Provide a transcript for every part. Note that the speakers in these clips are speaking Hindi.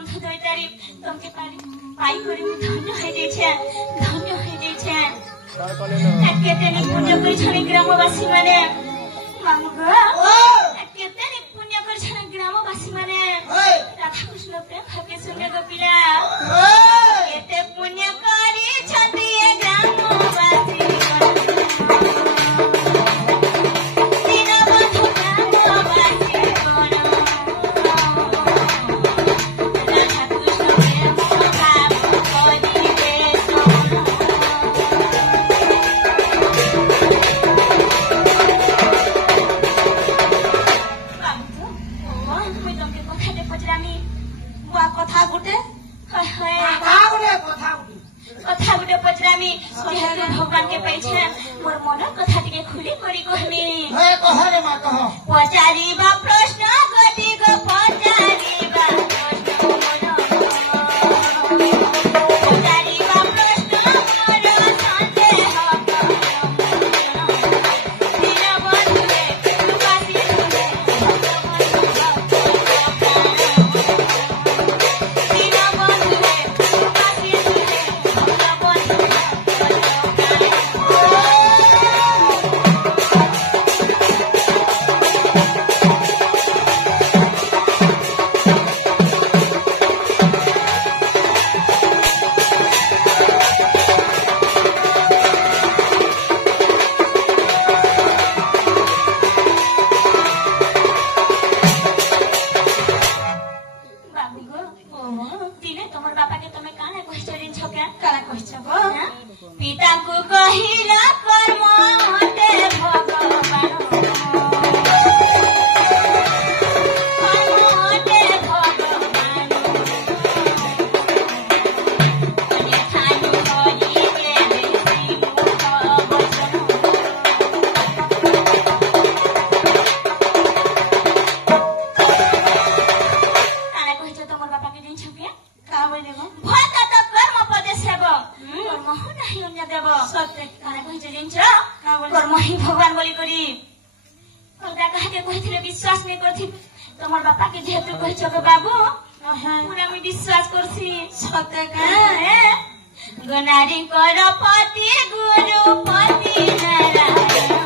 बंधु दईतारी तुमके पाई करी धन्य हो जाइछे धन्य हो जाइछे केते नि पुण्य करी छने ग्रामवासी माने मामू गो केते नि पुण्य करी छने ग्रामवासी माने राधा कृष्ण प्रेम भाग्य सुने गो पिला केते पुण्य करी छथि ए ग्रामवासी भगवान के पैछे मोर मन कथा टिके खुली करी कहनी कह रे मां कह पचारीबा प्रश्न गति गो पचारीबा पिता को कहिला कर्म हटे भगवान भगवान बोली करी विश्वास नहीं करथि तमर बापा के जेहेतु कहिछ गो बाबू पूरा मैं विश्वास करसी सत्य का गनारी कर पति गुरु पति नारायण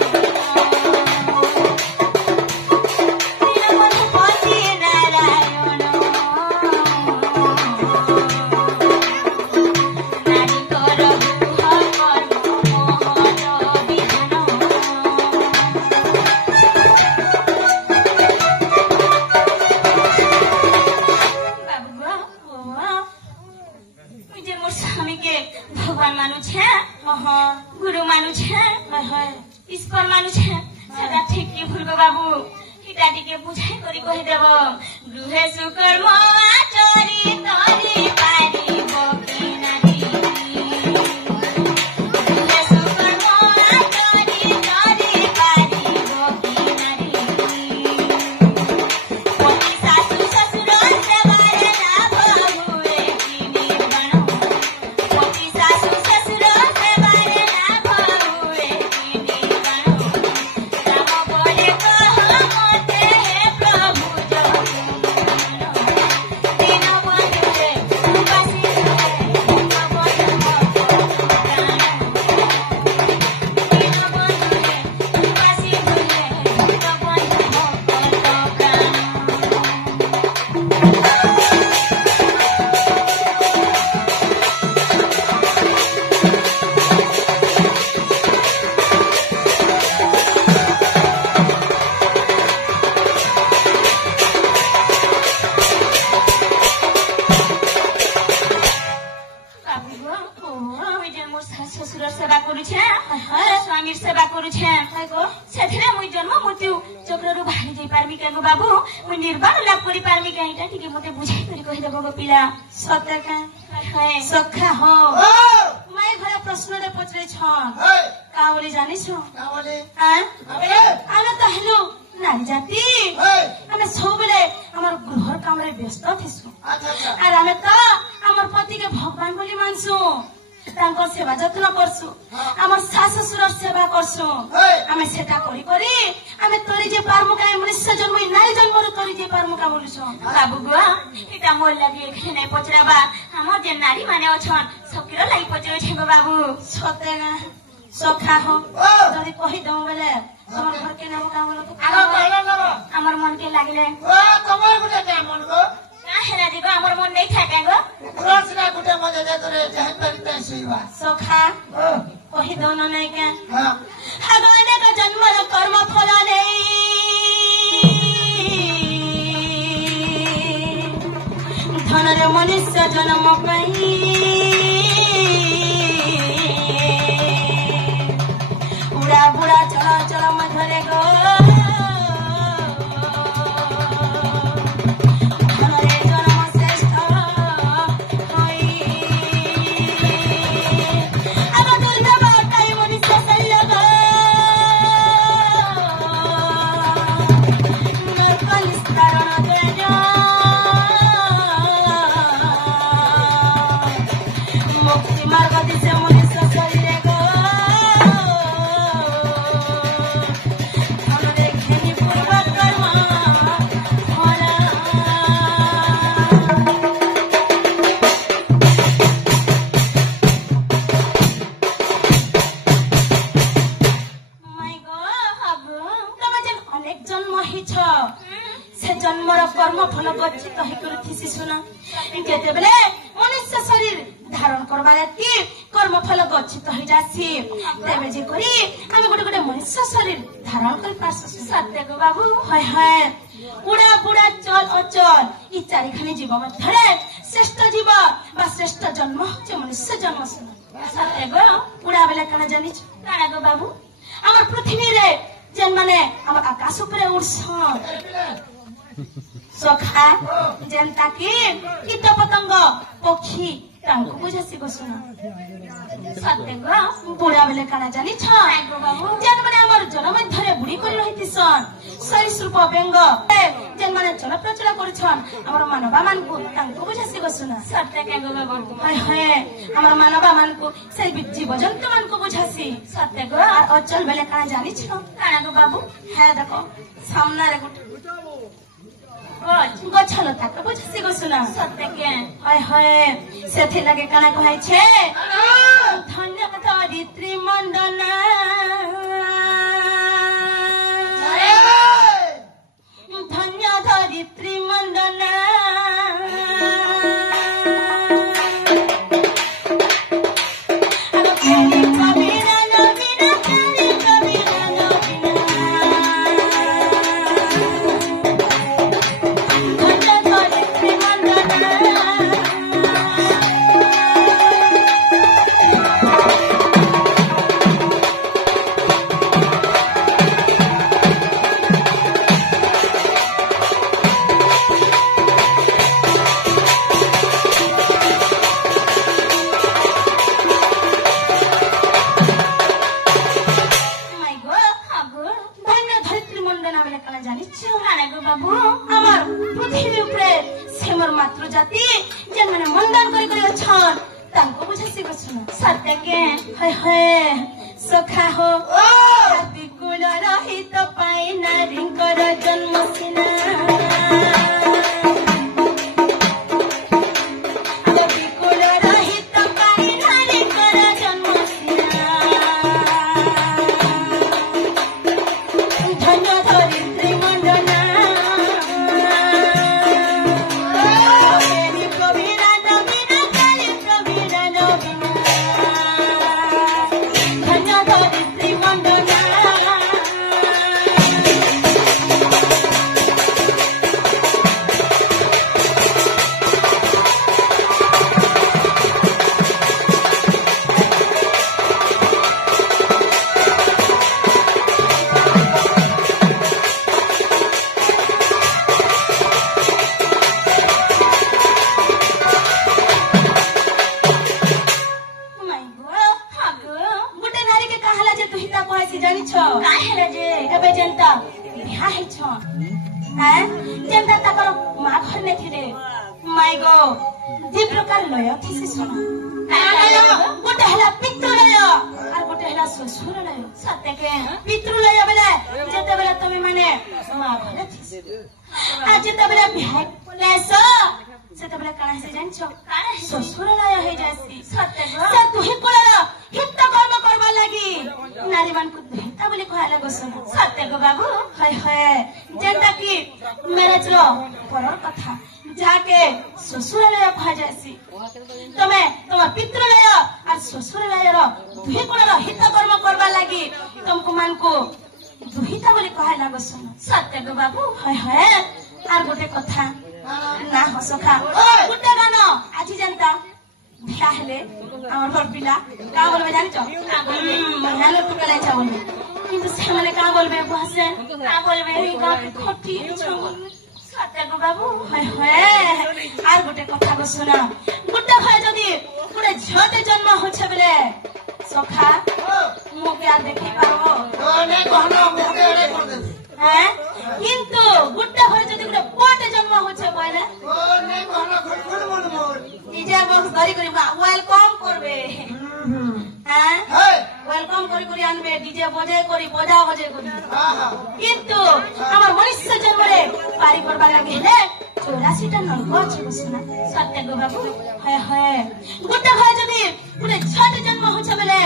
भगवान मानु छे गुरु मानु छे ईश्वर मानु छे सेटा ठीक की भूल गो बाबू हिटा टिके बुझाई करी कहि देबो गृहे सुकर्म आचरी तरी पारी बोकी नारी गृहे सुकर्म आचरी तरी पारी बोकी नारी पति सासु ससुर सेवारे ना बहुए की निर्गण पति सासु ससुर सेवारे ना बहुए की निर्गण राम बोले कह मते हे प्रभु दिन बंधुरे उपासी शशुर सेवा करुछे स्वामी सेवा करुछे सेथिरे मुई जन्म मृत्यु चक्र रु बाहरी जाई पारमी केगो बाबू मुई निर्वाण लाभ करि पारमी काईटा ठीक मते बुझाई करि कहि देबो गो पिला सत्य का है सखा हो मैं घर प्रश्न रे पचरे छ का बोली जानि छ का बोले आना तो हेलो नारी जाति आमे सब बेले हमर घर काम रे व्यस्त थिसु अच्छा आर आमे तो हमर पति के भगवान बोली मानसु तांको सेवा जत्न करसु हमर सास ससुर सेवा करसु आमे सेटा करी करी आमे तोरी जे पारमु का मनुष्य जन्म नाई जन्म रो तोरी जे पारमु का बोलुछो बाबू गो एटा मोर लागि एखने पचराबा हमर जे नारी माने अछन सकिरो लागि पचरो छै बाबू सते ना सखा हो जदी कहि दउ बेले हमर घर के नाम का बोलो आरो कहलो ना हमर मन के लागिले ओ कमर गुटे जा मन को ना हेरा दिगो हमर मन नै थाके गो रोसना गुटे मजे दे तोरे जहन तक सेवा सखा कहि दउ न नै के हां हगने का जन्म र कर्म फल नै धन रे मनुष्य जन्म पाई बुढ़ा बुढ़ा चला चला मधुरे गो धनरे जन्म श्रेष्ठ होई अब दुर्गा बाटाई मनुष्य शल्य गो नरक निस्तारण द्वार मुक्ति मार्ग दिशे मनुष्य शरीर गो जन्मर कर्म फल गच्छित होइकरथिसी सुना जेते बेले मनुष्य शरीर धारण करबाले कि कर्म फल गच्छित होई जासी तेबे जे करी हम गोटे गोटे मनुष्य शरीर धारण कर पास सत्य गो बाबू हाय हाय उड़ा बुड़ा चल अचल ई चारिखानी जीव मध्यरे श्रेष्ठ जीव बा श्रेष्ठ जन्म होचे मनुष्य जन्म सुना सत्य गो उड़ा बेले कना जानिछ काना गो बाबू हमर पृथ्वी रे जेन माने हमर आकाश ऊपर उड़छन सखा जनता के कीट पतंग पक्षी तांको बुझासी गो सुना सत्य गो बुढ़ा बेले काना जानी छ जेन माने हमर जन मध्यरे बुढ़ी करी रहितिसन सरीसृप व्यंग जेन माने चल प्रचल करछन हमर मानवा मान को तांको बुझासी गो सुना सत्य के गो बाबू हाय हाय हमर मानवा मान को से जीव जंतु मान को बुझासी सत्य गो अचल बेले काना जानी छ काना गो बाबू है देखो सामने रे गुट गछल ताक बुझसी गो सुना सत्य के हाय हाय सेथे लगे काना कहै छे धन्य धरित्री मंडना धन्य धरित्री मंडना सखा हो कुल रहित पाई नारींकर जन्म सिना माय गो दी प्रकार लय थिसे सुनो गोटे हला पितृलय और गोटे हला শ্বশুরলय सत्य के पितृलय बेले जेते बेले तुम माने मां घरे थिसे आ जेते बेले भाई लेसो सेते बेले काना से जानछो काना শ্বশুরলय हे जासी सत्य गो से तुही कोला हित कर्म करबा लागि नारी मान को भेता बोली कहला लगो सुनो सत्य गो बाबू हाय हाय जेंता की मैरिज रो परर कथा जाके শ্বশুরলয় कहा जासी तमे तम पितृलय और শ্বশুরলय रो दुही कोला हित कर्म करबा लागि तुमको मान को दुहिता बोली कहला लगो सुनो सत्य गो बाबू हाय हाय आर गोटे कथा ना हसखा गोटे गानो आजी जानता बिया हेले हमर घर पिला का बोलबे जानिछो महिला तो कले छ बोलबे किंतु से माने का बोलबे बहसे का बोलबे ई का खटी छ बोलबे सत्य गो बाबू हाय हाय आर गोटे कथा को सुना गोटे भाई जदी गोटे झटे जन्म होछे बेले सखा मुके आ देखि पारबो ने कहनो मुके रे कर दे हैं किंतु गोटे भाई जदी गोटे पोटे जन्म होछे बोले ने कहनो खटखट बोलबो डीजे बॉक्स धरी करी वेलकम करबे हैं वेलकम करी करी आनबे डीजे बजे करी बजा बजे करी किंतु हमर मनुष्य जन्म रे पारी करबा लागि हेले 84 टा नरक अछि सुना सत्य गो बाबू हाय हाय गोटे भाई जदी गोटे छट जन्म होछे बेले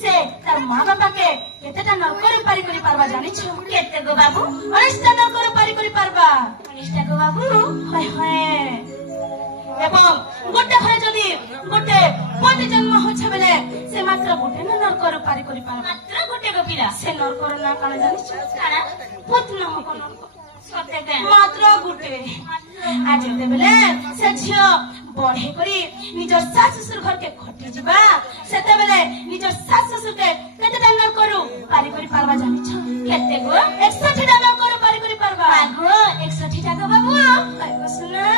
से तार मां बापा के केतेटा नरक रे पारी करी पारबा जानि छ केते गो बाबू 19 टा नरक रे पारी करी पारबा 19 टा गो बाबू हाय हाय एवं गोटे घरे जदी गोटे पोटे जन्म होछे बेले से मात्र गोटे नरक रे पारी करी पारबा मात्र गोटे गो पिला से नरक रे ना काना जानि छ काना पुत न हो नरक सत्य के मात्र गोटे आज ते बेले से झियो बढ़े करी निजर सास ससुर घर के खटी जिबा सेते बेले निजर सास ससुर के केते नरक करू पारी करी पारबा जानि छ केते गो 61 टा नरक करू पारी करी पारबा गो 61 टा गो बाबू आइ गो सुना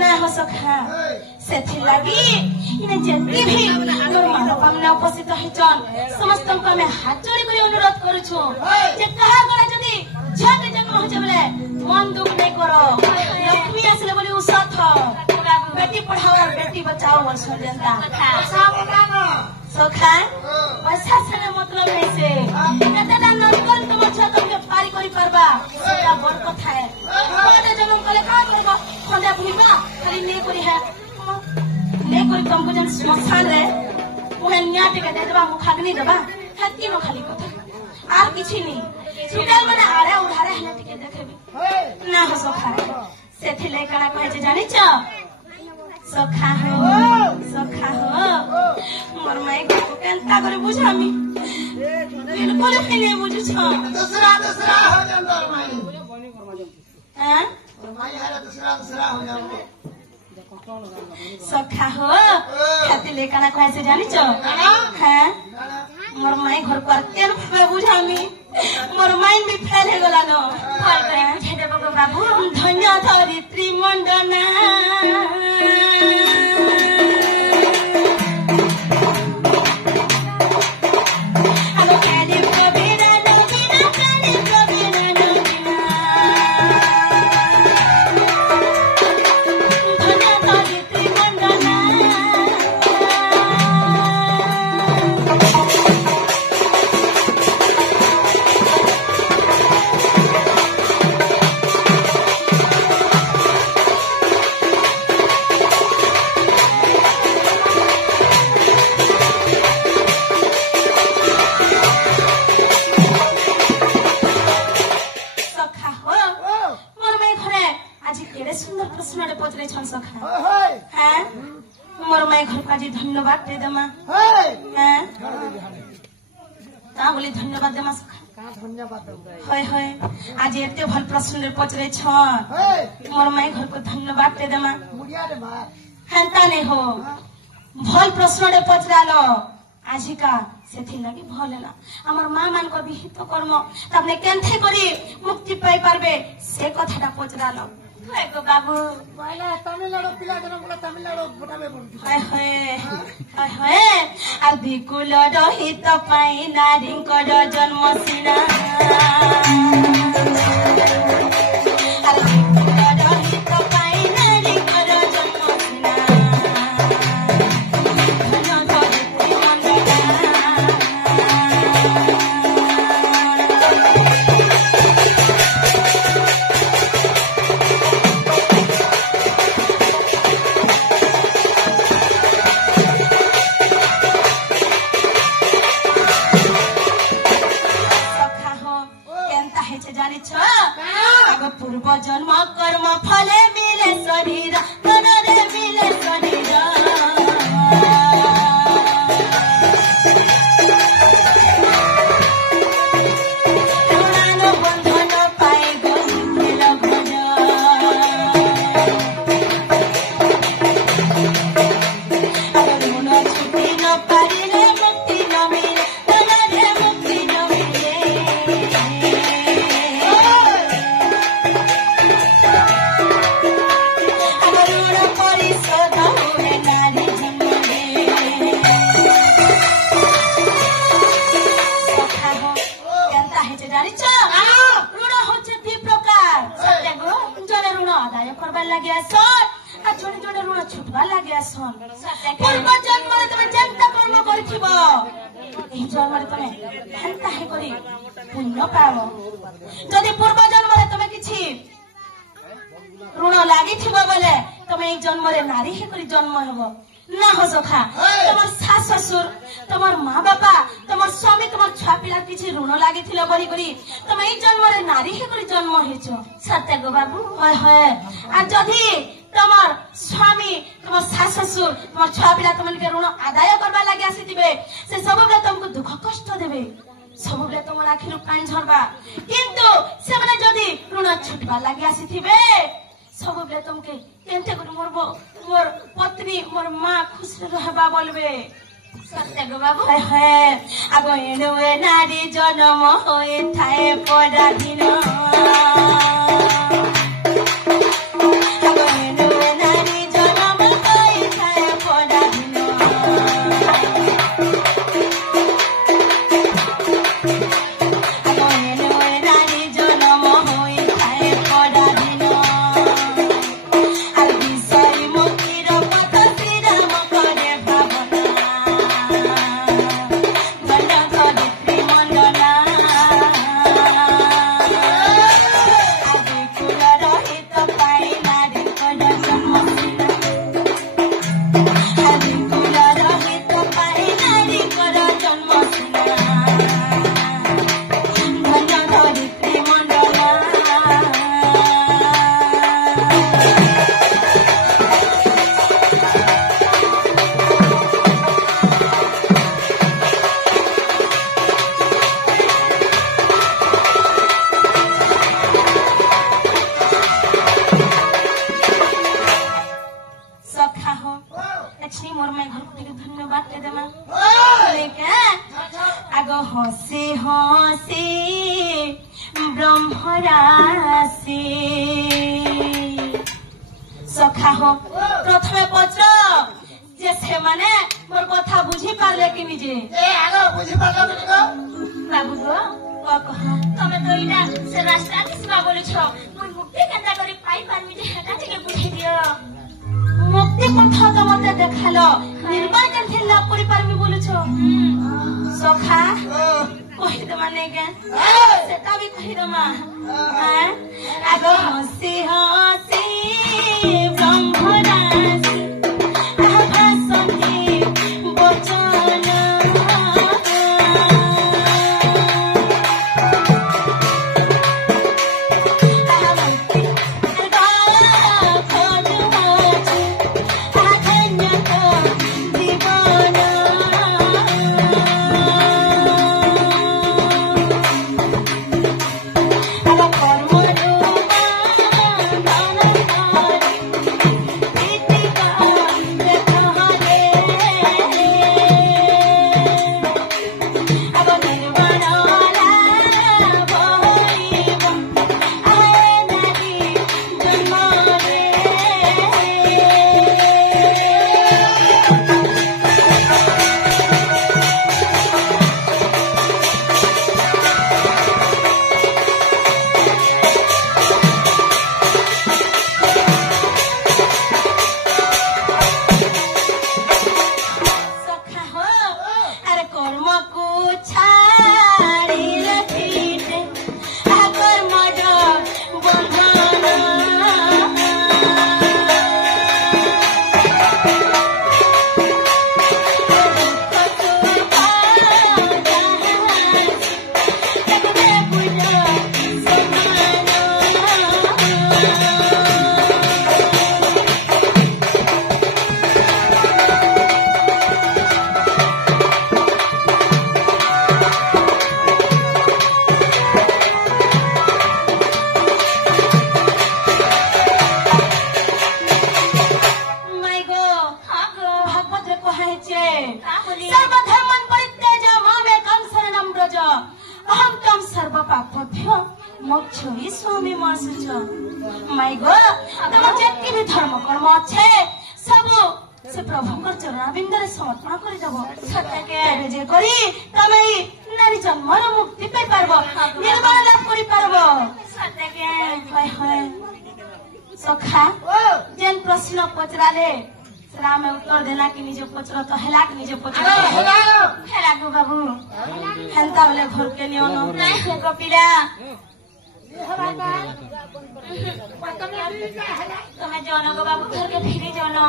ना हो सखा सेथि लागि इने जेति भी मोर मां बापा ने उपस्थित हैचन समस्त को मैं हाथ जोड़ी करी अनुरोध करू छु जे कहा गला जदी झट जन्म हो जबले मन दुख नहीं करो लक्ष्मी आसले बोली उसाथ बेटी पढ़ाओ और बेटी बचाओ और सुन जनता सखा पैसा से मतलब नहीं से केतेटा नरकल तुम छ तुमके पारी करी परबा सेटा बड़ कथा है कोडे जन्म कले का करबो खंडा भूमिका खाली नहीं करी है नहीं करी तुमको जन श्मशान रे ओहे न्या टिके दे देबा मुखाग्नि देबा हत्ती न खाली कथा आर किछि नहीं सुगल माने आरे उधारे हला टिके देखबी ना हो सखा सेथि ले कना कहै छै जानि छ सखा हो मोर माई को केनता करे बुझामी बिल्कुल नहीं बुझु छ दूसरा हो जन तोर माई हैं तोर माई हारा दूसरा हो जाबो सखा हो खाती ले कना कहै छै जानि छ हैं मोर माई घर पर केन भाबे बुझामी मोर माई भी फेल हे गला न भाई करे बुझे देबो बाबू धन्य धरित्री मंडना धन्यवाद दे दमा ता बोली धन्यवाद देमा का धन्यवाद होय होय आज एते भल प्रश्न पचरे छ मोर माई घर को धन्यवाद दे दमा मुड़िया रे बा हंता नहीं हो भल प्रश्न रे पचरालो आजिका सेथि लागि भलेला हमर मां मान को विहित कर्म तबने केनथे करी मुक्ति पाई पारबे से कथाटा पचरालो गो बाबू पहला तमिलनाडु पिला जन्म बोला तमिलनाडु फटाबे पड़ती हाय हाय हाय आदि कुल रहित पाई नारी को जन्म सिना जन्म कर्म फले मिले शरीर तनरे मिले शरीर पूर्व जन्म तुम जेंता कर्म करिथिबो एही जन्म तुम हेंता हे करी पुण्य पाओ जदि पूर्व जन्म तुम किछि ऋण लागिथिबो बोले तुम एही जन्म रे नारी हे करी जन्म हेबो ना हो सखा तुमर सास ससुर तुमर माँ बापा तुमर स्वामी तुमर छुआ पिला किछि ऋण लागिथिलो बरी करी तुम एही जन्म रे नारी हे करी जन्म हेछो सत्य गो बाबू होय होय आ जदि तमर स्वामी तमर सास ससुर तमर छुआ पिला तुमन के ऋण आदाय करबा लागि आसीथिबे से सब बेले तुमको दुख कष्ट देबे सब बेले तुमर आखिरु पानी झरबा किंतु से माने जदी ऋण छुटबा लागि आसीथिबे सब बेले तुमके केनते कर मोर पत्नी मोर मां खुश रहबा बोलबे सत्य गो बाबू हाय हाय आगो एनुए नारी जन्म होए थाए पराधीन हसी हसी ब्रह्मराशि सखा हो प्रथमे पत्र जे से माने मोर कथा बुझी पाले कि निजे ए आगो बुझी पालो कि गो बाबू गो कह तमे तो इना से रास्ता किसबा बोलु छ मोर मुक्ति केनता करी पाई पारमी जे हेटा टिके बुझी दियो मुक्ति कथा तो मते देखालो निर्वाण केनथि लाभ करि पारमी बोलु छ सखा कहि दे माने के सेटा भी कहि दमा आगो हसी हसी ब्रह्मराशि आभासंगी बचन कर्म अहम तम सर्व पापभ्यो मोक्षी स्वामी मासुच माई गो तम जेति भी धर्म कर्म अच्छे सब से प्रभु चरण बिंदरे समर्पण कर देव सत्य जे करी तमे नारी जन्मर मुक्ति पाई पारबो निर्वाण लाभ करि पारबो सत्य हाय हाय सखा जेन प्रश्न पचराले राम उत्तर देला कि निज पचर तो हेला कि निज पचर हेला गो बाबू हेंता बेले घर के नियो न नाही कपिला तमे जनो गो बाबू घर के फिरी जनो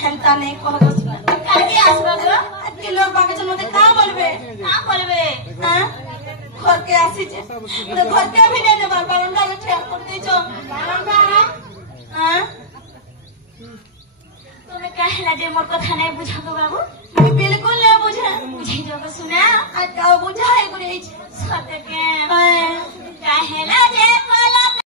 हेंता नहीं कहबो काहे आसबो गो कि लोग बाके जनो ते का बोलबे हां घर के आसी छे तो घर के भी नहीं देबार बारंदा के ठेक करते छो बारंदा हां तुम कहला जे मोर कथा नहीं बुझाबो बाबू बिल्कुल नहीं बुझे जो सुना आ बुझाए गुरे सत्य के कहला जे